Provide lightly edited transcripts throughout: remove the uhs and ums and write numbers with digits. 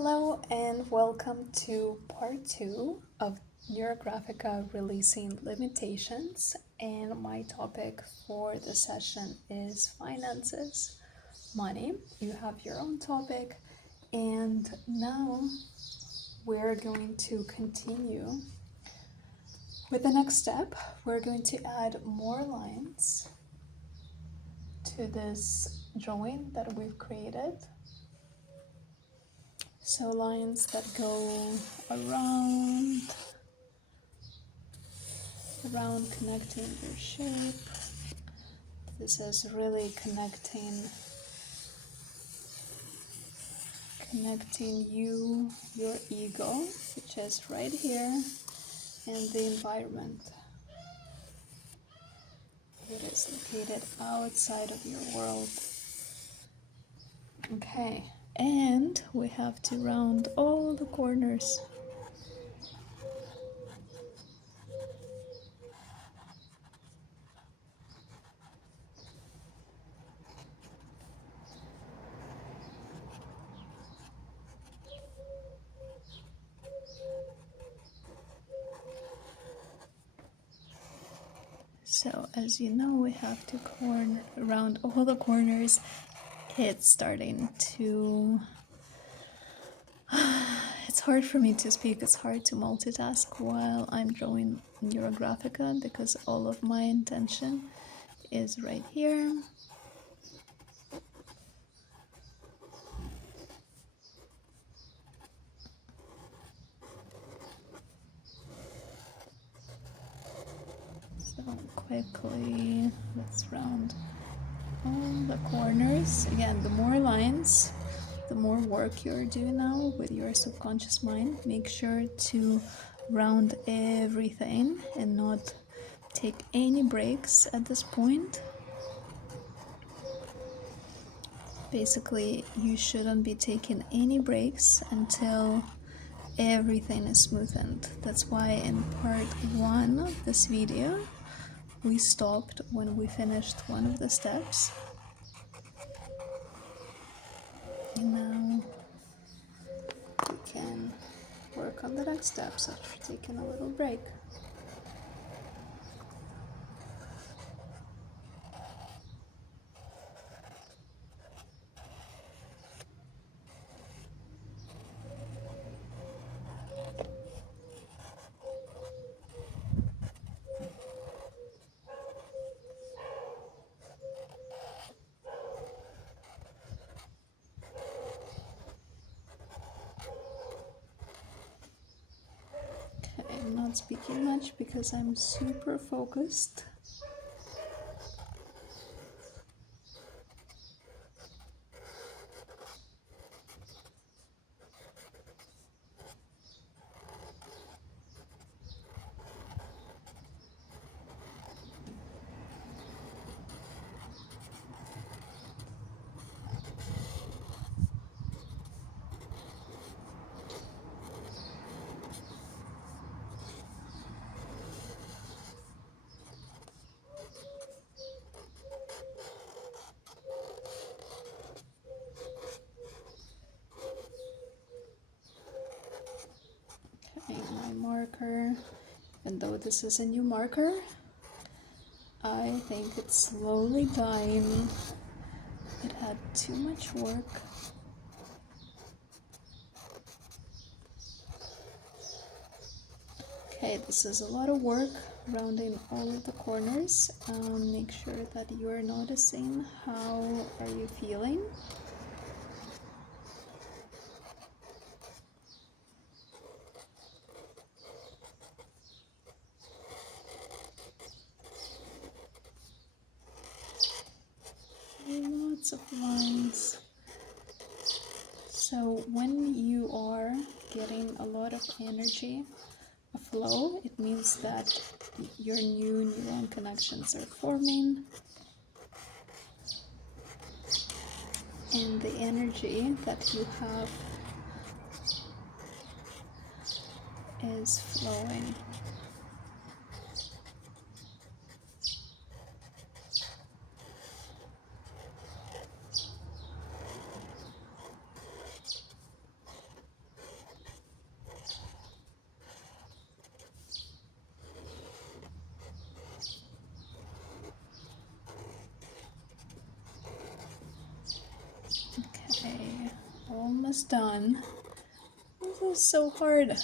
Hello and welcome to part 2 of Neurographica releasing limitations, and my topic for the session is finances, money. You have your own topic, and now we're going to continue with the next step. We're going to add more lines to this drawing that we've created. So lines that go around connecting your shape. This is really connecting you, your ego, which is right here, and the environment that is located outside of your world. Okay. And we have to round all the corners. So as you know, we have to round all the corners. It's starting to... It's hard for me to speak, it's hard to multitask while I'm drawing Neurographica because all of my intention is right here. So quickly, let's round all the corners. Again, the more lines, the more work you're doing now with your subconscious mind. Make sure to round everything and not take any breaks at this point. Basically, you shouldn't be taking any breaks until everything is smoothened. That's why in part 1 of this video, we stopped when we finished one of the steps. And now we can work on the next steps after taking a little break. I'm not speaking much because I'm super focused. My marker, even though this is a new marker, I think it's slowly dying. It had too much work. Okay, this is a lot of work, rounding all of the corners. Make sure that you're noticing how are you feeling. Lots of lines. So when you are getting a lot of energy, a flow, it means that your new neuron connections are forming, and the energy that you have is flowing. almost done. This is so hard.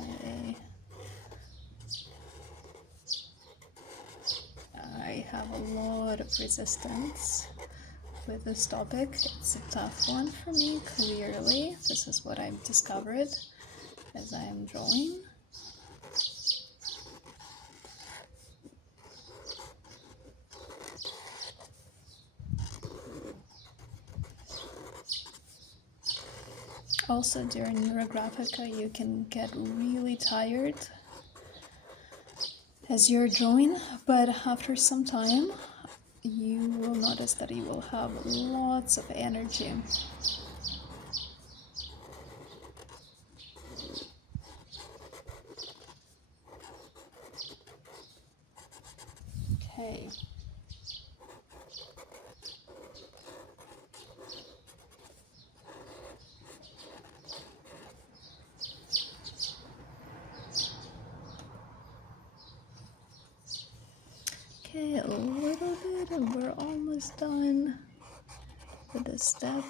Okay. I have a lot of resistance with this topic. It's a tough one for me, clearly. This is what I've discovered as I am drawing. Also, during Neurographica, you can get really tired as you're drawing, but after some time, you will notice that you will have lots of energy. Okay. Okay, a little bit, and we're almost done with this step.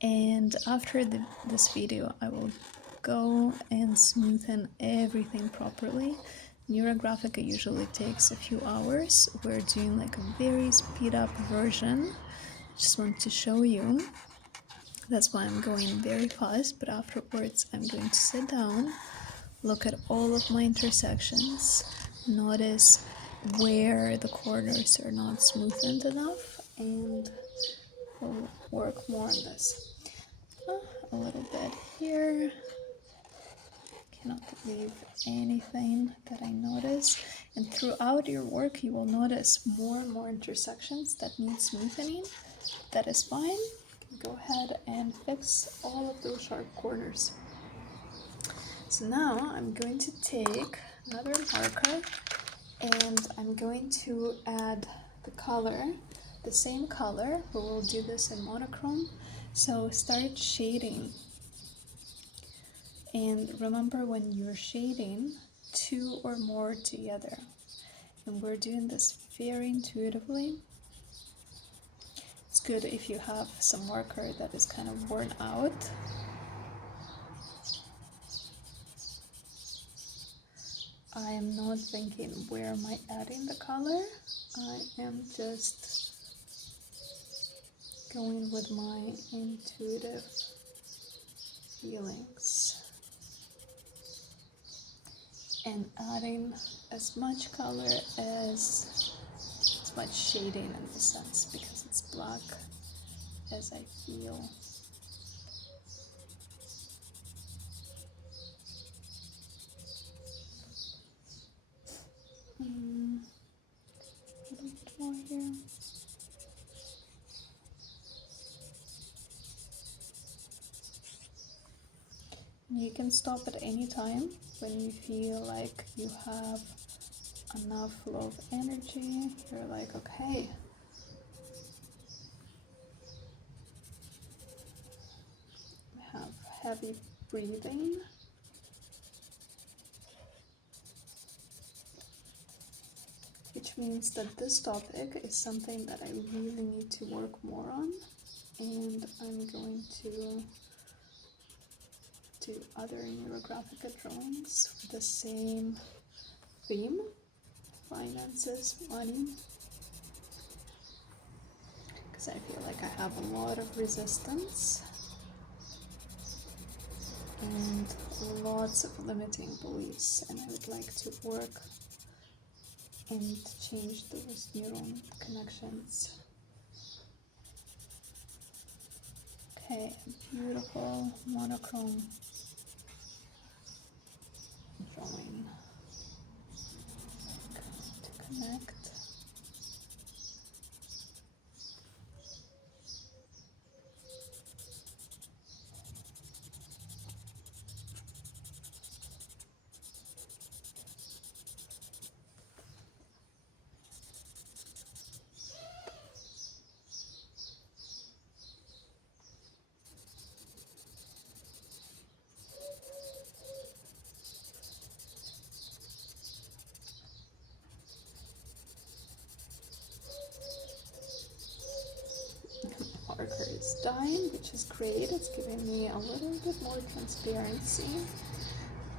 And after this video, I will go and smoothen everything properly. Neurographica usually takes a few hours. We're doing like a very speed up version. Just want to show you. That's why I'm going very fast, but afterwards I'm going to sit down, look at all of my intersections, notice where the corners are not smoothened enough, and we'll work more on this. A little bit here. Cannot leave anything that I notice. And throughout your work, you will notice more and more intersections that need smoothing. That is fine. Go ahead and fix all of those sharp corners. So now I'm going to take another marker and I'm going to add the color, the same color, but we'll do this in monochrome. So start shading. And remember, when you're shading, two or more together. And we're doing this very intuitively. It's good if you have some marker that is kind of worn out. I am not thinking, where am I adding the color? I am just going with my intuitive feelings and adding as much color as much shading in the sense, because it's black, as I feel. A little bit more here. You can stop at any time when you feel like you have enough flow of energy. You're like, okay, have heavy breathing. Which means that this topic is something that I really need to work more on, and I'm going to do other Neurographica drawings with the same theme, finances, money, because I feel like I have a lot of resistance and lots of limiting beliefs, and I would like to work and change those neuron connections. Okay, beautiful monochrome drawing to connect. dyeing, which is great. It's giving me a little bit more transparency,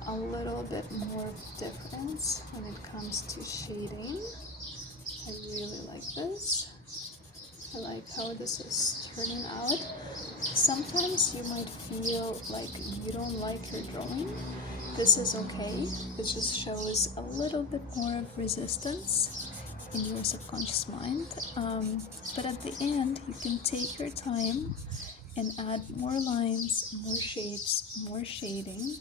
a little bit more difference when it comes to shading. I really like this. I like how this is turning out. Sometimes you might feel like you don't like your drawing. This is okay. This just shows a little bit more of resistance in your subconscious mind. But at the end, you can take your time and add more lines, more shapes, more shading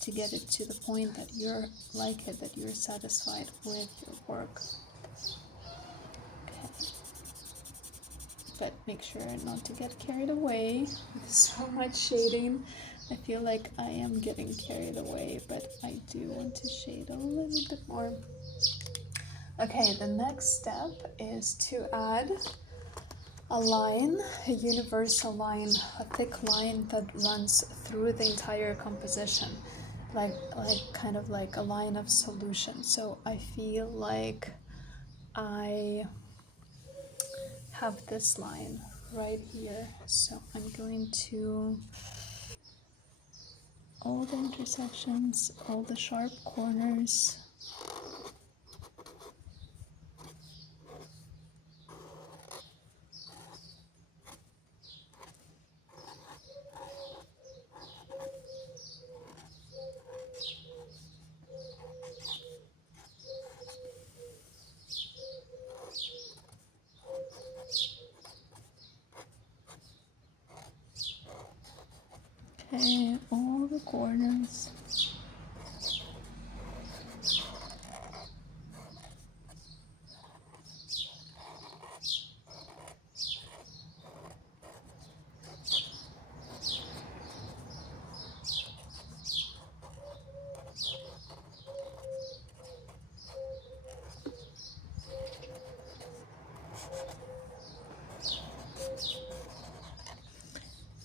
to get it to the point that you're like it, that you're satisfied with your work. Okay. But make sure not to get carried away with so much shading. I feel like I am getting carried away, but I do want to shade a little bit more. Okay, the next step is to add a line, a universal line, a thick line that runs through the entire composition, like kind of like a line of solution. So I feel like I have this line right here. So I'm going to all the intersections, all the sharp corners. Okay, all the corners.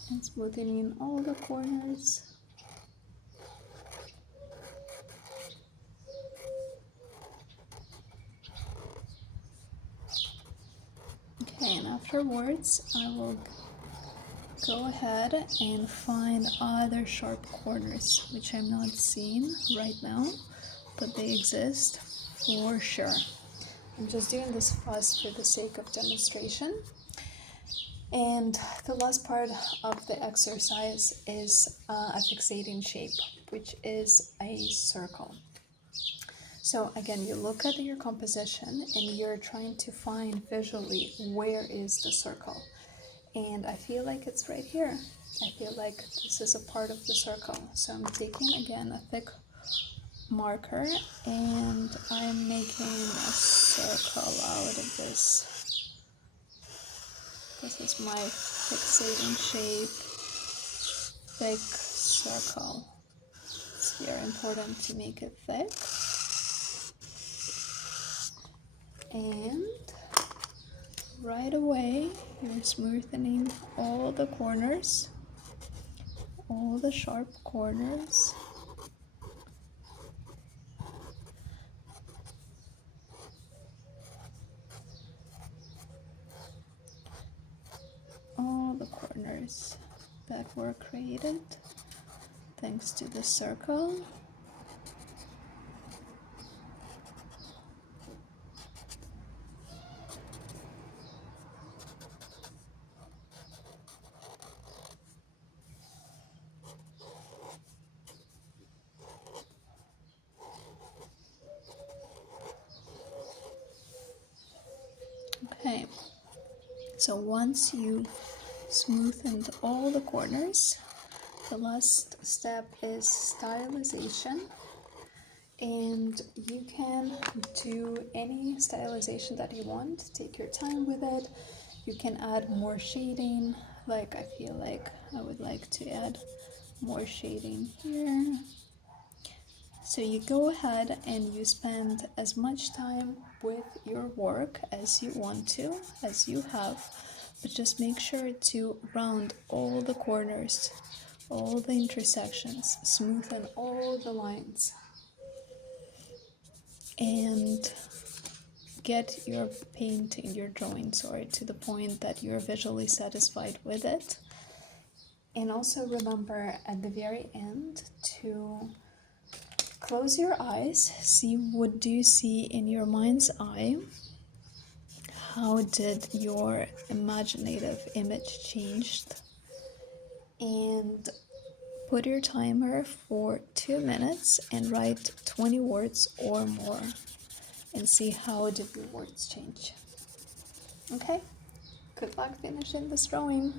And smoothing in all the corners. Okay, and afterwards I will go ahead and find other sharp corners, which I'm not seeing right now, but they exist for sure. I'm just doing this fast for the sake of demonstration. And the last part of the exercise is a fixating shape, which is a circle. So again, you look at your composition and you're trying to find visually where is the circle. And I feel like it's right here. I feel like this is a part of the circle. So I'm taking again a thick marker and I'm making a circle out of this. This is my fixating shape, thick circle. It's very important to make it thick. And right away, you're smoothing all the corners, all the sharp corners. All the corners that were created thanks to the circle. Okay, so once you smoothened all the corners, the last step is stylization, and you can do any stylization that you want. Take your time with it. You can add more shading, like I feel like I would like to add more shading here. So you go ahead and you spend as much time with your work as you want to, as you have, but just make sure to round all the corners, all the intersections, smoothen all the lines. And get your painting, your drawing, sorry, to the point that you're visually satisfied with it. And also remember at the very end to close your eyes, see what do you see in your mind's eye. How did your imaginative image changed? And put your timer for 2 minutes and write 20 words or more and see how did your words change. Okay, good luck finishing this drawing.